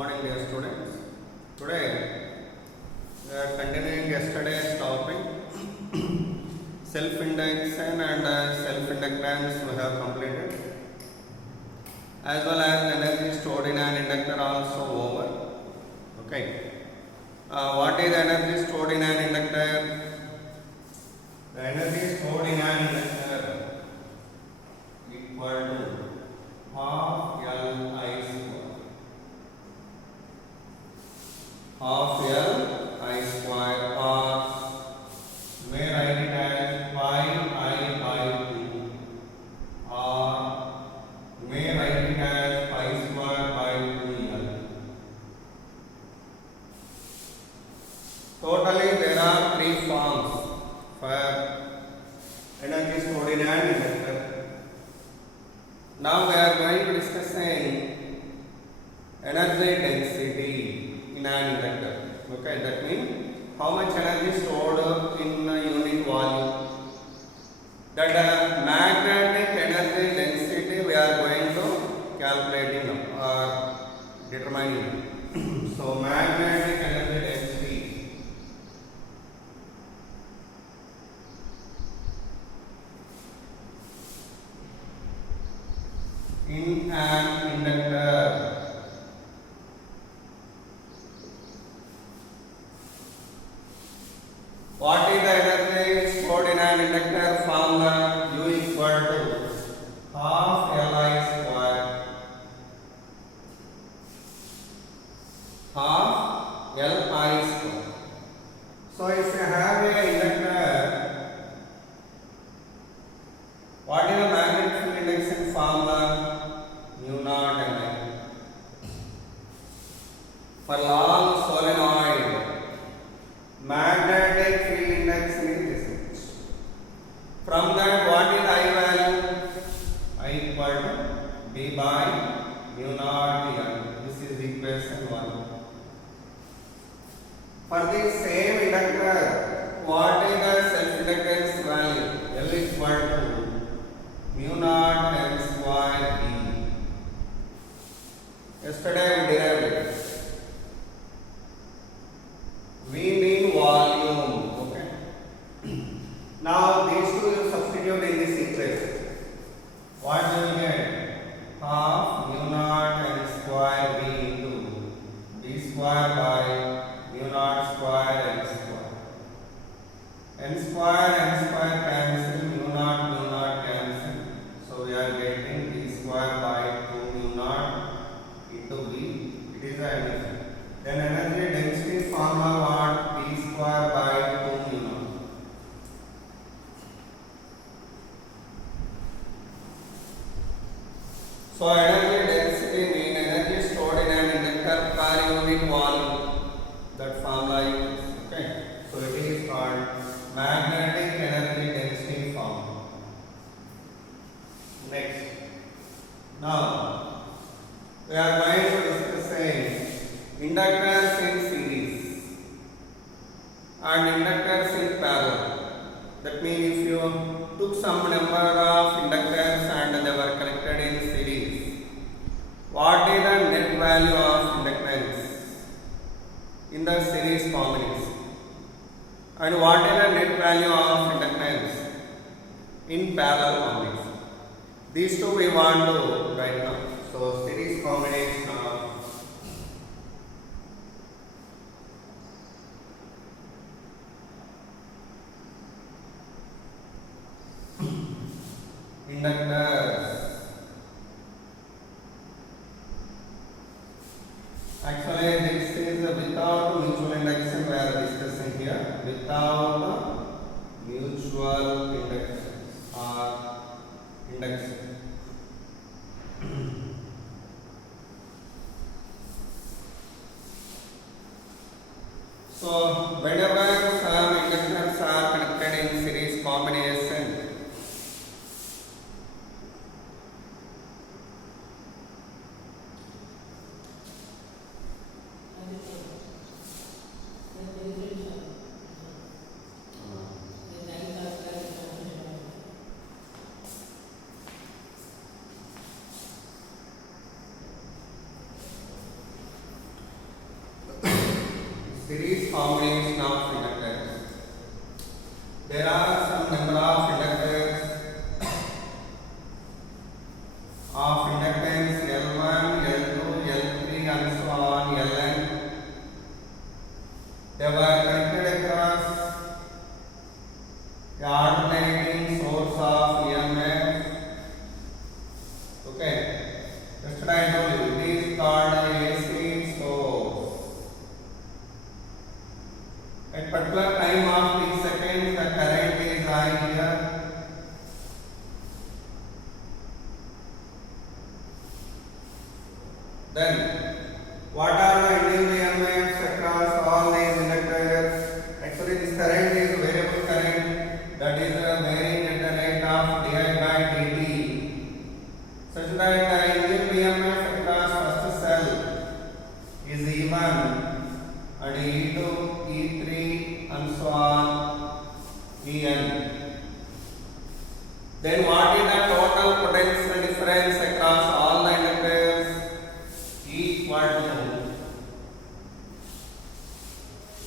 morning, dear students. Today we are continuing yesterday's topic. Self-induction and self-inductance we have completed, as well as energy stored in an inductor also over. Okay. What is energy stored in an inductor? The energy stored in an inductor equal to half L I square. Half L I square, or may write it as pi I by 2, or may write it as pi square by 2L. Totally there are three forms for energy stored in an inductor. Now we are going to discussing energy density in an inductor. Okay, that means how much energy stored in a unit volume. That magnetic energy density we are going to calculating or determining. So magnetic energy density in an inductor. What is the energy stored in an inductor? Formula U equal to half Li square, half Li square. So if you have a inductor, what is the magnetic field induction formula? Mu naught N. For long solenoid, magnetic field index is this. From that, what is I value? I equal to B by mu naught N. This is equation 1. For the same inductor, what is the self-inductance value? L equal to mu naught N square E. Yesterday we derived it. V mean volume. Okay. Now these two you substitute in this equation. What do you get? Half mu naught N square B into B square by mu naught square N square. N square cancel, mu naught cancel. So we are getting B square by 2 mu naught into B. It is the energy. Then energy density formula what? B square by 2 mu naught. So energy density means energy stored in an inductor per unit volume. That formula is okay. So it is called magnetic energy density formula. Next. Now we are going to discuss inductors in series and inductors in parallel. That means if you took some number of inductors and they were connected in series, what is the net value of inductance in the series combination? And what is the net value of inductance in parallel combination? These two we want to write now. So series combination of inductors. Actually, this is without mutual induction we are discussing here. Without mutual induction or induction. So, whenever some inductors are connected in series combination, series combination of inductors. There are some number of inductors of inductance L1, L2, L3 and so on Ln. They were connected across the alternating source of EMF. Okay. Yesterday I told you it is called AC source. At particular time of t seconds, the current is I here. Then, what are the induced EMFs across all these inductors? Actually, this current is variable current that is varying at the rate of di by dt, such that the induced EMF across first cell is E1 and E2, E3 and so on, En. Then what is the total potential difference across all the inductors? Equal to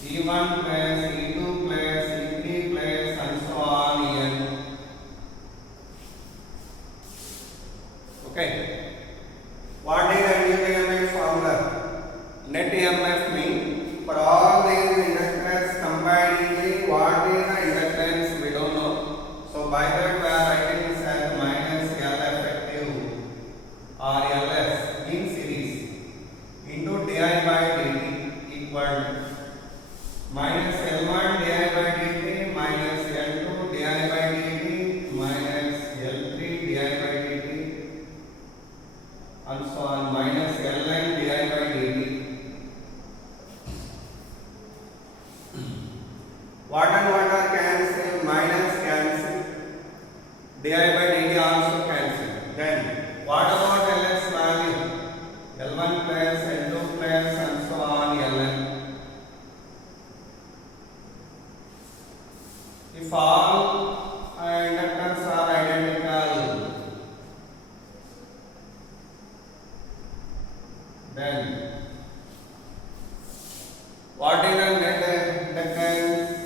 E1 plus E2 plus E3 plus and so on En. Okay. What is the induced EMF formula? Net EMF means for all these inductors combinedly, what is the inductance we don't know. So by that we are writing this as minus L effective or Ls in series into di by dt equal to minus L1 di by dt minus L2 di by dt minus L3 di by dt and so on minus Ln di by dt. What and what are cancelled? Minus cancel. Di by dt also cancel. Then what about Ls value? L1 plus L2 plus and so on Ln. If all inductors are identical, then what is the net inductance?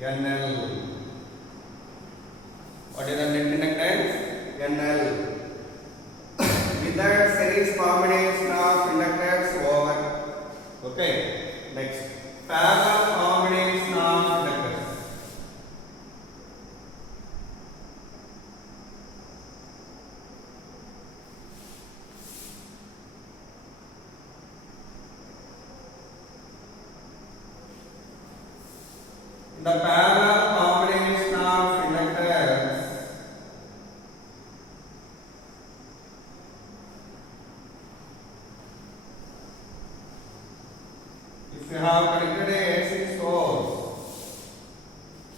NL. What is the net inductance? NL. With the series combination of inductors over. Okay. Next, parallel combination of inductors. The parallel combination of inductors if you have connected a AC source,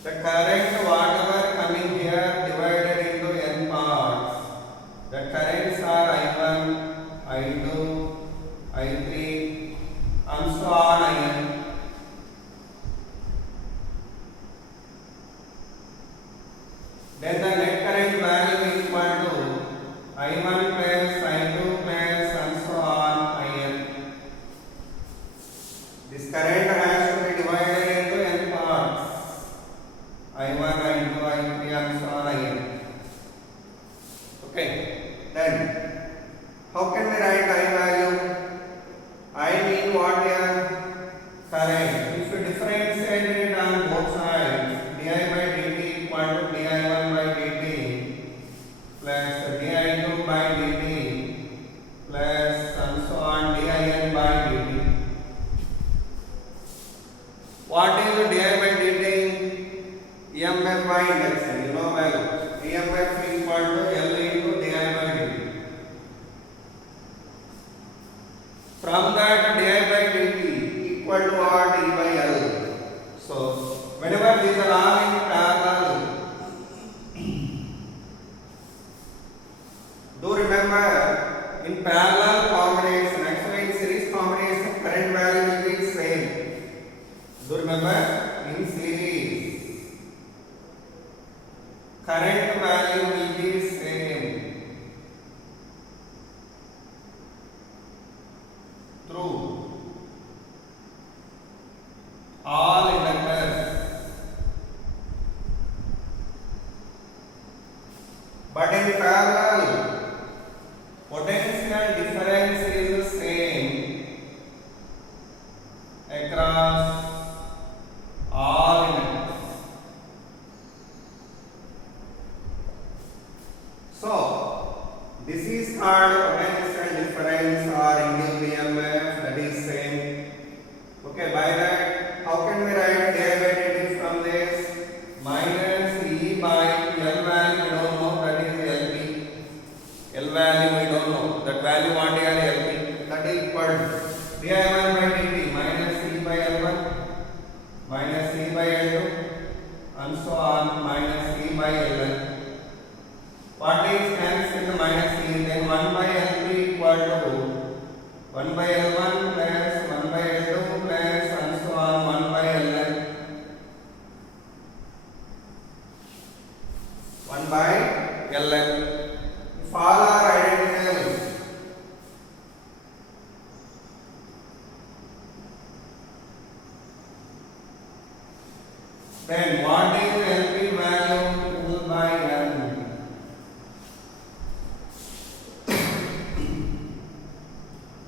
the current whatever coming here divided into n parts, the currents are I1, I2, I3 and so on In. Then the net current value is equal to I1 plus I2 plus and so on In. This current has to be divided into n parts. I1, I2, I3 and so on In. Okay. Then how can we write I value? I mean what here? Current. If you differentiate it on both sides, di by dt equal to di1 by dt plus di2 by dt plus and so on din by dt. What is di by dt? EMF by induction. You know well. EMF is equal to L into di by dt. From that di by dt equal to what? E by L. So whenever these are all in parallel, do remember in parallel combination, actually in series combination, current value will be same. Do remember in series, current value will be same. True. di1 by dt minus c by l1 minus c by l2 and so on minus c by ln. What is cancelled minus c? Then 1 by l3 equal to 1 by l1 plus 1 by l2 plus and so on 1 by ln. 1 by ln. If all are identical, then what is LP value? L by n.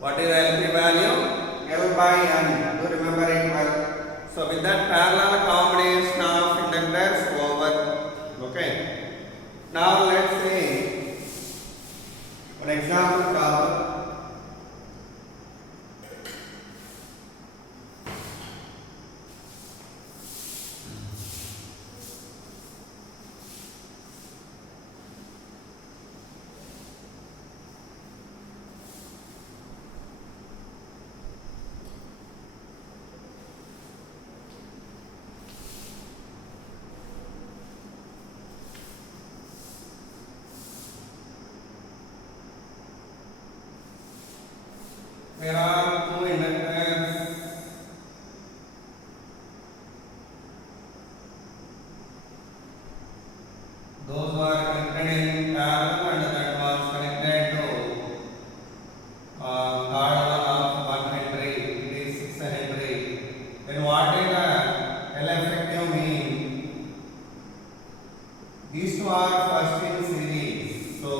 What is LP value? L by n. Do remember it well. So with that parallel combination of inductors over. Okay. Now let's see an example problem. There are two inductors. Those were connected in parallel and that was connected to third one of 1 Henry. It is 6 Henry. Then what is the L effective mean? These two are first in series. So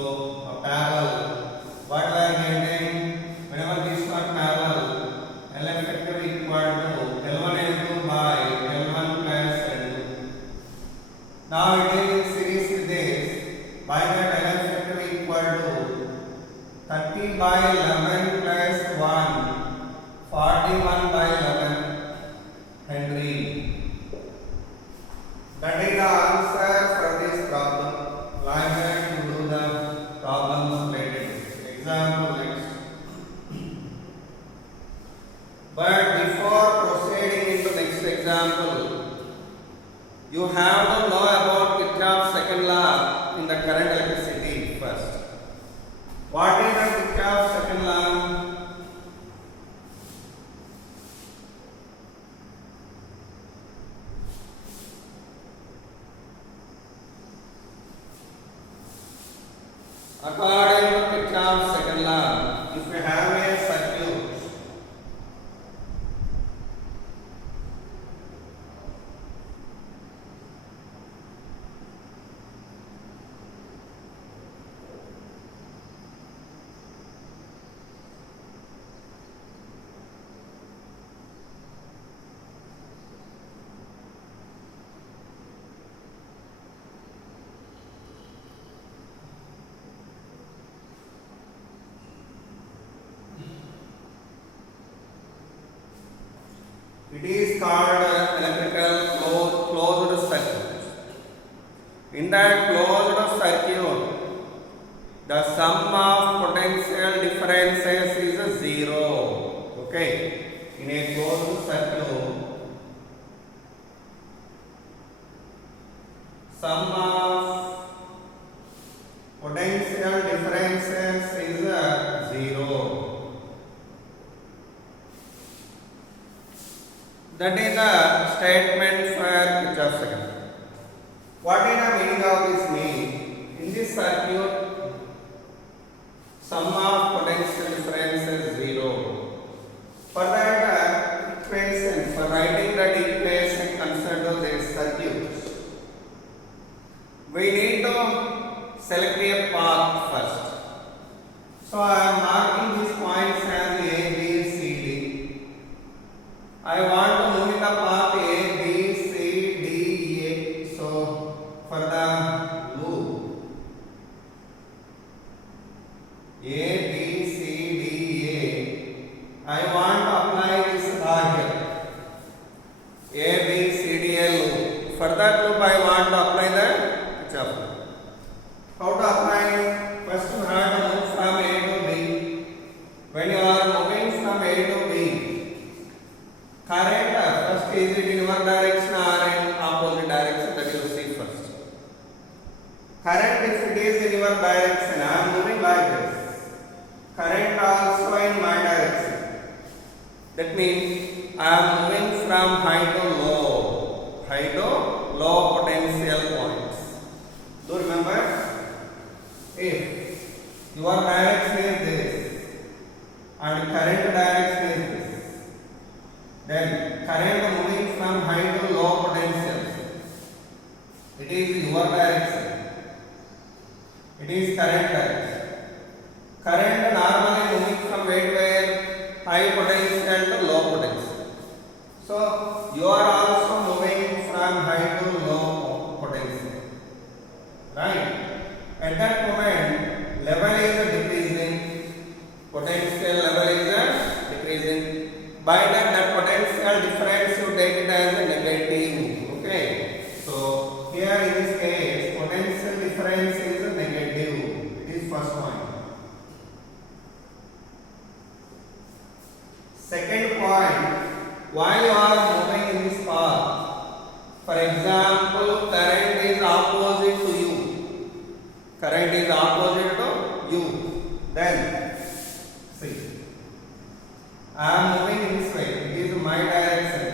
parallel. What we are getting? Whenever these two are parallel, L effective equal to L1 L2 by L1 plus L2. Now it is in series with this. By that L effective equal to 30 by 11 plus 1, 41 by 11 Henry. That is the answer for this problem. Like that you do the problems related. Example next. But before proceeding into next example, you have to know about Kirchhoff's second law in the current electricity first. What is the Kirchhoff's second law? According to Kirchhoff's second law, if you have a circuit, it is called electrical closed circuit. In that closed circuit, the sum of potential differences is 0. Okay. In a closed circuit, sum of potential differences is 0. That is the statement for Kirchhoff's second law. What is the meaning of this mean? In this circuit, sum of potential difference is 0. For that equation, for writing that equation consider this circuit, we need to select a path first. So I am marking these points as A, B, C, D. I want to move in the path A, B, C, D, A. So for the loop A, B, C, D, A, I want to apply this law here. A, B, C, D, A loop. For that loop I want to apply the Kirchhoff law. How to apply? First you have to move from A to B. When you are moving from That means I am moving from high to low potential points. Do remember, if your direction is this and current direction is this, then current moving from high to low potential, it is your direction. It is current direction. Current normally moving from where high potential to low potential. So you are also moving from high to low potential, right? At that moment, level is decreasing, potential level is decreasing. By that potential difference you take it as a negative. Okay. So here in this case, potential difference is negative. It is first point. Second point, why you are moving in this path? For example, current is opposite to you. Current is opposite to you. Then, see, I am moving in this way. It is my direction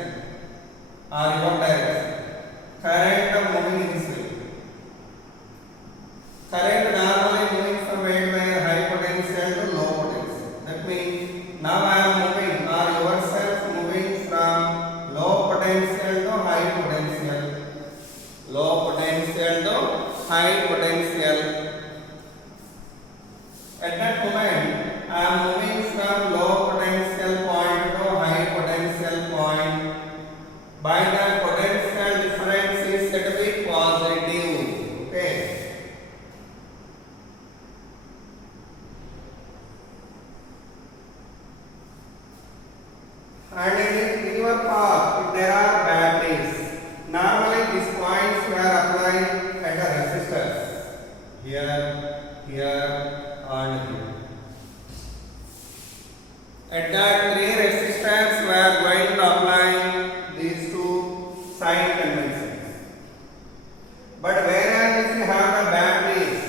or your direction. Current moving in this way. Current normally moving from where high potential to low potential. That means now I am moving or yourself moving from low potential to high potential. Low potential to high potential. At that moment, I am moving from low potential point to high potential point. By that potential difference is said to be positive. Okay. And in your path, if there are batteries, normally these points were applied at a resistor. Here, and here. At that, three resistors were going to apply these two sign conventions. But whereas if you have the batteries,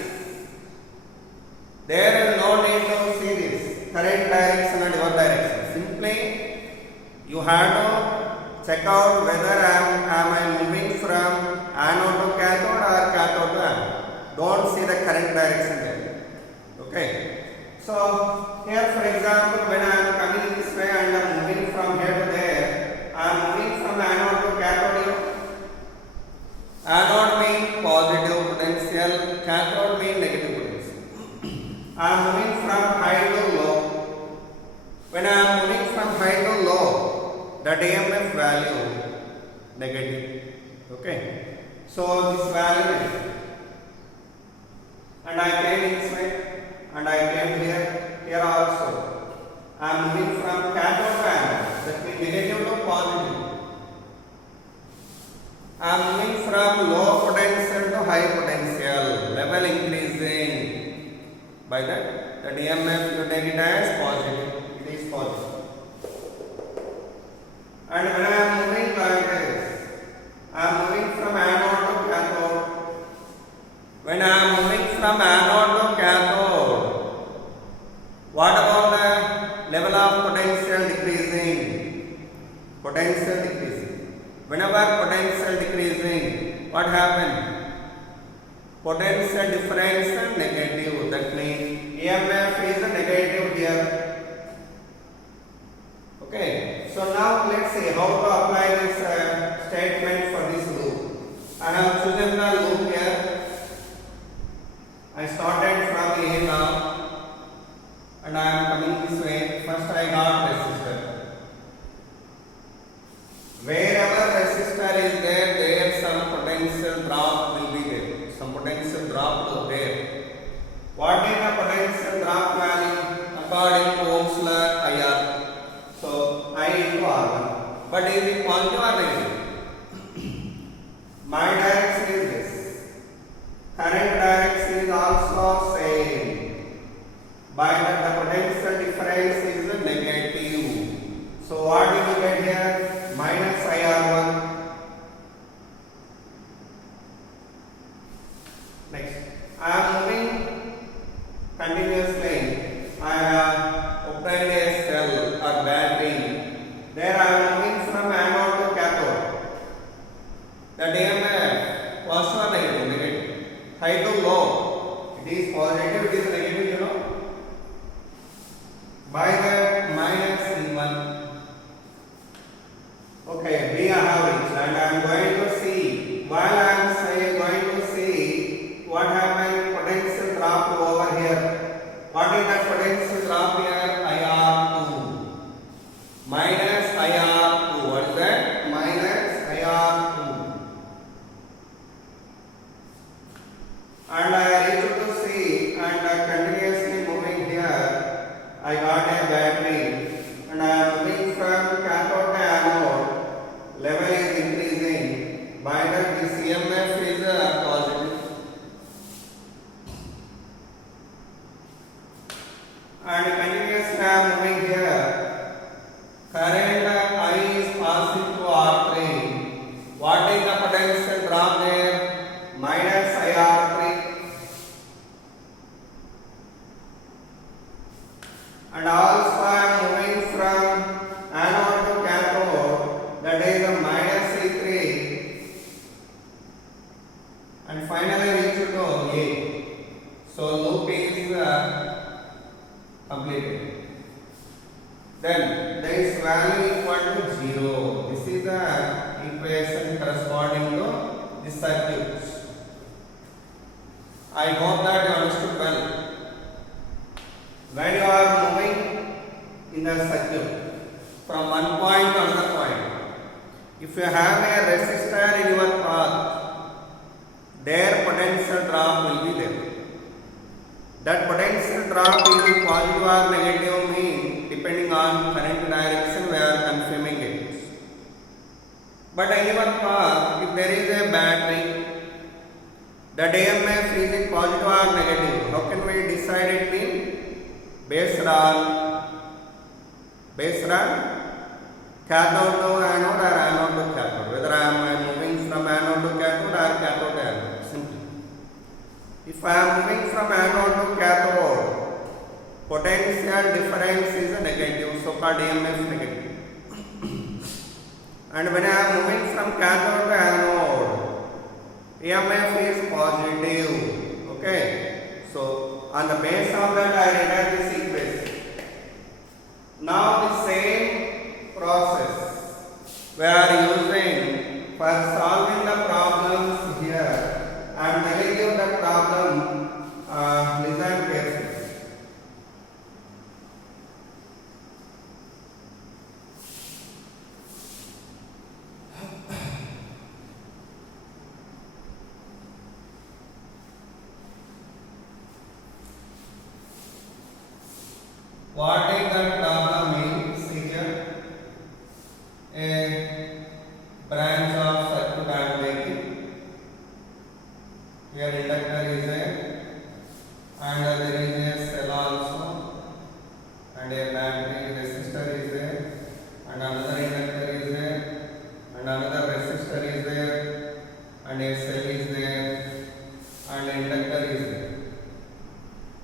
there is no need to see this current direction and your direction. Simply, you have to check out whether am I moving from anode to cathode or cathode to anode. Don't see the current direction there. Okay. So here, for example, when I am coming this way and I am moving from here to there, I am moving from anode to cathode. Anode means positive potential, cathode means negative potential. I am moving from high to low. When I am moving from high to low, the EMF value negative. Okay. So this value is, and I came this way. And I came here also. I am moving from cathode to anode, that means negative to positive. I am moving from low potential to high potential, level increasing. By that, the EMF you take it as positive. It is positive. And when I am moving like this, I am moving from anode to cathode. When I am moving from anode to cathode, what about the level of potential decreasing? Potential decreasing. Whenever potential decreasing, what happens? Potential difference negative. That means EMF is negative here. Okay. So now let's see how to apply this statement for this loop. I have chosen the loop here. I started from A now, and I am coming this way. First I got resistor. Wherever resistor is there some potential drop will be there. Some potential drop will there. What is the potential drop value according to Ohm's law? IR. So I into R1. But is it positive or negative? My direction is this. Current direction is also same. By that the potential difference is negative. So what do you get here? Minus IR1. Next, I am moving continuously. I have obtained a cell or battery by the minus E1. Okay, we have reached and I am going to see, while I am going to see what happened potential drop over here. What is that potential drop here? IR2 minus IR2. What is that? Minus IR2. And I reached to see and continuously moving here. I got a battery and I am moving from cathode to anode. Level is increasing. By that this EMF is positive. And continuously I am moving here. Current I is passing to R3. What is the potential drop there? Minus IR3. And also I am moving from anode to cathode, that is a minus C3, and finally reach to A. So loop is completed. Then this value equal to 0. This is the equation corresponding to this circuit. I hope that you understood well. When you are moving in the circuit from one point to another point, if you have a resistor in your path, their potential drop will be there. That potential drop is positive or negative mean depending on current direction we are confirming it. But in your path, if there is a battery, the EMF is it positive or negative? How can we decide it mean? Based on cathode to anode or anode to cathode. Whether I am moving from anode to cathode or cathode to anode. Simply. If I am moving from anode to cathode, potential difference is a negative, so called EMF negative. And when I am moving from cathode to anode, EMF is positive. Okay. So on the basis of that I write this equation. Now the same process we are using for solving the problems here. I am telling you the problem, listen carefully. What is that problem means? See here, a branch of circuit I am making. Here inductor is there, and there is a cell also, and a battery resistor is there, and another inductor is there, and another resistor is there, and a cell is there, and an inductor is there.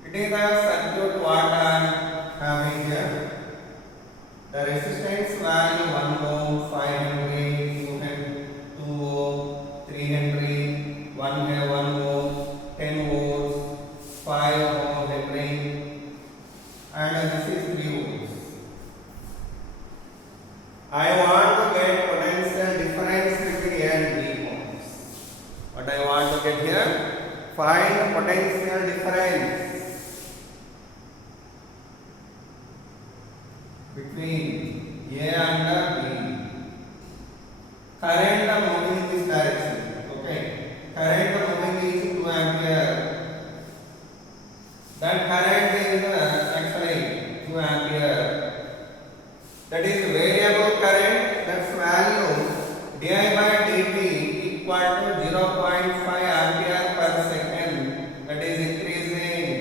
It is a circuit what I am having here. The resistance value 1 ohm, 5 Henry, 2 ohm, 3 Henry, 1 ohm, 10 volts, 5 ohm Henry, and this is 3 ohms. I want to get potential difference between A and B ohms. What I want to get here? Find potential difference between A and B. Current moving in this direction. Okay. Current moving is 2 ampere. That current is actually 2 ampere. That is variable current. That's value di by dt equal to 0.5 ampere per second. That is increasing.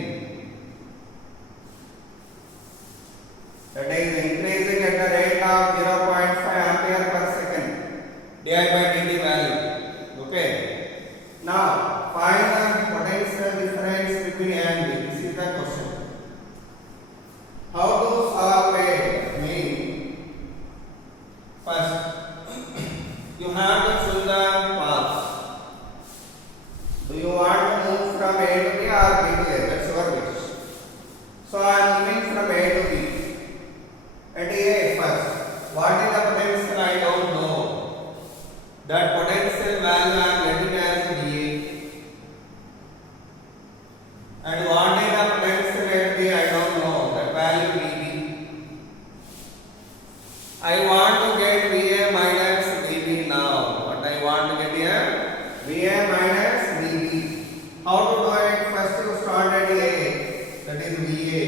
That is increasing at the rate of 0.5 ampere per second. Di by dt value. Okay. Now find the potential difference between A and B. This is the question. How to solve it? Mean first you have to choose the path. Do you want to move from A to B or B to A? That's your wish. So I am moving from A to B. I want to get VA minus VB now. What I want to get here? VA minus VB. How to do it? First you start at A, that is VA.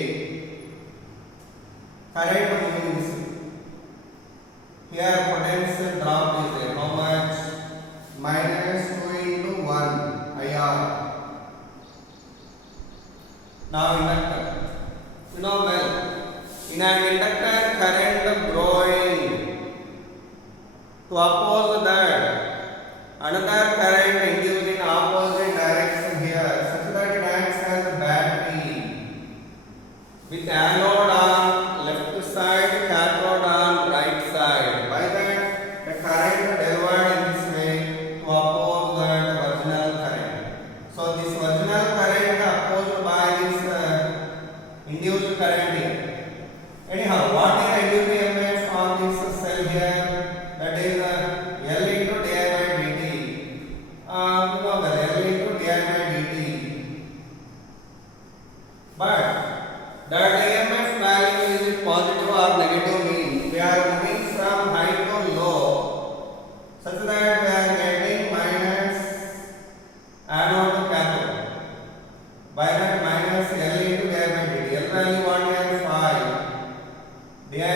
Current means here potential drop is there. How much? Minus 2 into 1 IR. Now inductor. You know well, in an inductor current growing, to oppose that another current induced in opposite direction here, such that it acts as a battery with anode on left side, cathode on right side. By that, the current delivered in this way to oppose that original current. So this original current opposed by this induced current here. Anyhow, what is the induced EMF on this cell here? That is L into di by dt. You know that L into di by dt. But that EMF value is it positive or negative